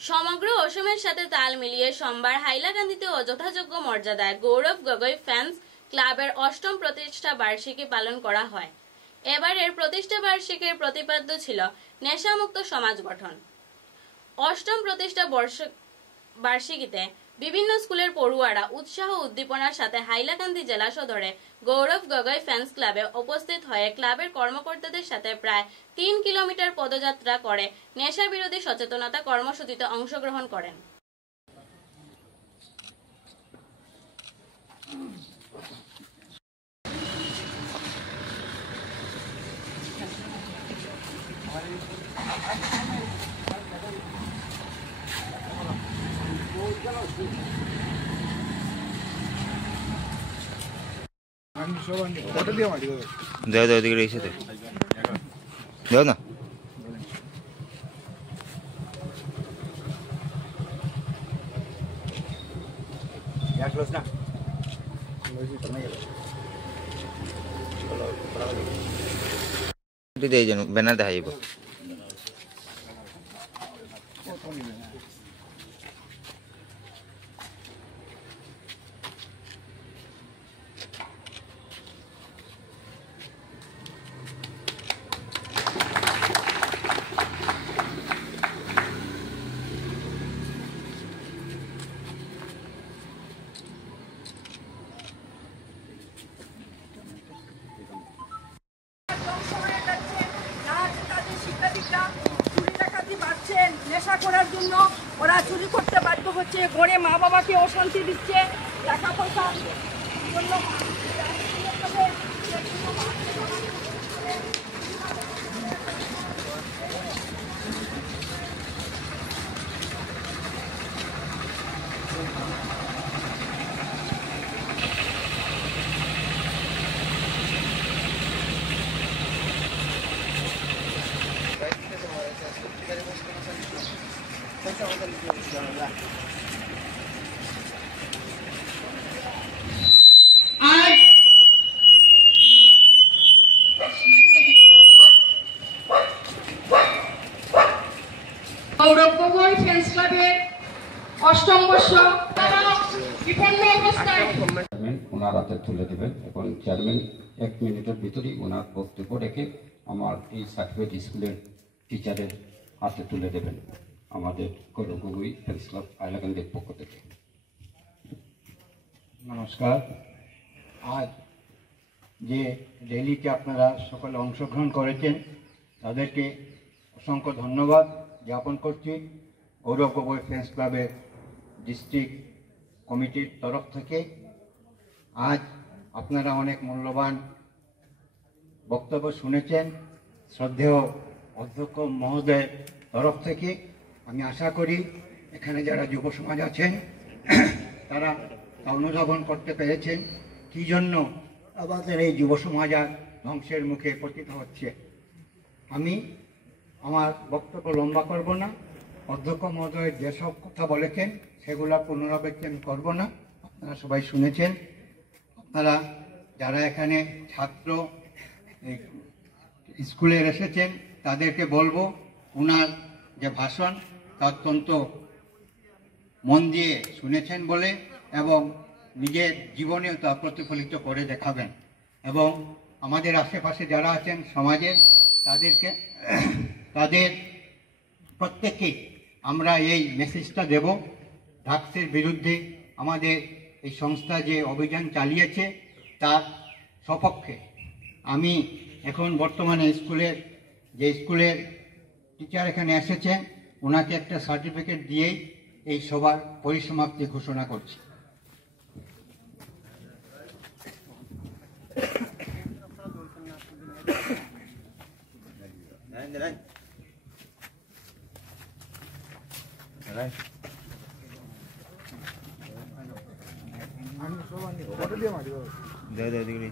সমগ্র অসমের সাথে তাল মিলিয়ে সোমবার হাইলাকান্দিতে যথাযোগ্য মর্যাদায় গৌরব গগৈ ফ্যান্স ক্লাবের ৮ম প্রতিষ্ঠা বার্ষিকী পালন করা হয়। এবারের প্রতিষ্ঠা বার্ষিকীর প্রতিপাদ্য ছিল নেশামুক্ত সমাজ গঠন। ৮ম প্রতিষ্ঠা বার্ষিকীতে বিভিন্ন স্কুলের পড়ুয়ারা উৎসাহ উদ্দীপনার সাথে হাইলাকান্দি জেলা সদরে গৌরব গগৈ ফ্যান্স ক্লাবে উপস্থিত হয়ে ক্লাবের কর্মকর্তাদের সাথে প্রায় ৩ কিলোমিটার পদযাত্রা করে নেশা বিরোধী সচেতনতা কর্মসূচিতে অংশগ্রহণ করেন। দাও দাও দিকে রেখে দাও না। ব্যানার দেখা যাব। নেশা করার জন্য ওরা চুরি করতে বাধ্য হচ্ছে, ঘরে মা বাবাকে অশান্তি দিচ্ছে, টাকা পয়সা জন্য গৌরব গগৈ ফ্যান্স ক্লাবের ৮ম বর্ষ বিপন্ন অবস্থায় ওনার হাতে তুলে দেবেন এবং চেয়ারম্যান ১ মিনিটের ভিতরেই ওনার বক্তব্য রেখে আমার এই সার্টিফিকেট স্কুলের টিচারের হাতে তুলে দেবেন আমাদের গৌরব গগৈ ফ্যান্স ক্লাব হাইলাকান্দির পক্ষ থেকে। নমস্কার। আজ যে র্যালিতে আপনারা সকলে অংশগ্রহণ করেছেন তাদেরকে অসংখ্য ধন্যবাদ জ্ঞাপন করছি। গৌরব গগৈ ফ্যান্স ক্লাবের ডিস্ট্রিক্ট কমিটির তরফ থেকে আজ আপনারা অনেক মূল্যবান বক্তব্য শুনেছেন। শ্রদ্ধেয় অধ্যক্ষ মহোদয়ের তরফ থেকে আমি আশা করি এখানে যারা যুব সমাজ আছেন তারা অনুধাবন করতে পেরেছেন কী জন্য আমাদের এই যুব সমাজ আর ধ্বংসের মুখে পতিত হচ্ছে। আমি আমার বক্তব্য লম্বা করব না। অধ্যক্ষ মহোদয় যেসব কথা বলেছেন সেগুলো পুনরাবৃত্তি আমি করব না, আপনারা সবাই শুনেছেন। আপনারা যারা এখানে ছাত্র স্কুলের এসেছেন তাদেরকে বলবো ওনার যে ভাষণ তা অত্যন্ত মন দিয়ে শুনেছেন বলে এবং নিজের জীবনেও তা প্রতিফলিত করে দেখাবেন এবং আমাদের আশেপাশে যারা আছেন সমাজের তাদের প্রত্যেককে আমরা এই মেসেজটা দেব ড্রাগসের বিরুদ্ধে আমাদের এই সংস্থা যে অভিযান চালিয়েছে তার সপক্ষে। আমি এখন বর্তমানে স্কুলের টিচার এখানে এসেছেন ওনাকে একটা সার্টিফিকেট দিয়েই এই সবার পরিসমাপ্তি ঘোষণা করছি। দাও দাও দিকে